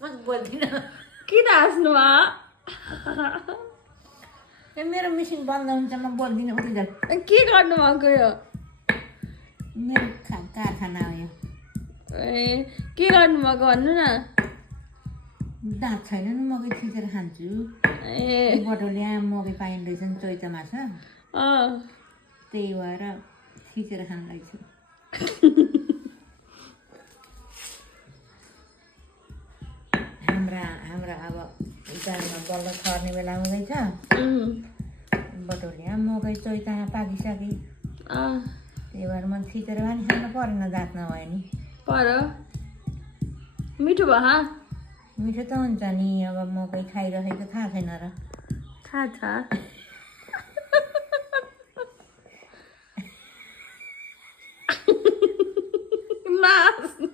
म बोल्दिनँ किन हाँस्नु ए मेरो मेसिन बन्द हुन्छ म बोल्दिनँ उति झन् के गर्नुभएको यो मेरो कारखाना हो यो ए के गर्नुभएको भन्नु न दाँत छैन नि मकै थिचेर खान्छु ए बटोलिया मकै पाइँदो रहेछ नि चैते माछा त्यही भएर थिचेर खानलाई छु हाम्रा अब जाडोमा बल्ल छर्ने बेला हुँदैछ बटोलिया मकै चैतामा पाकिसके त्यही भएर म थिचेर पनि खानु परेन दाँत नभए नि पर मिठो भयो मिठो त हुन्छ नि अब मकै खाइरहेको थाहा छैन र थाहा छ नाच्नु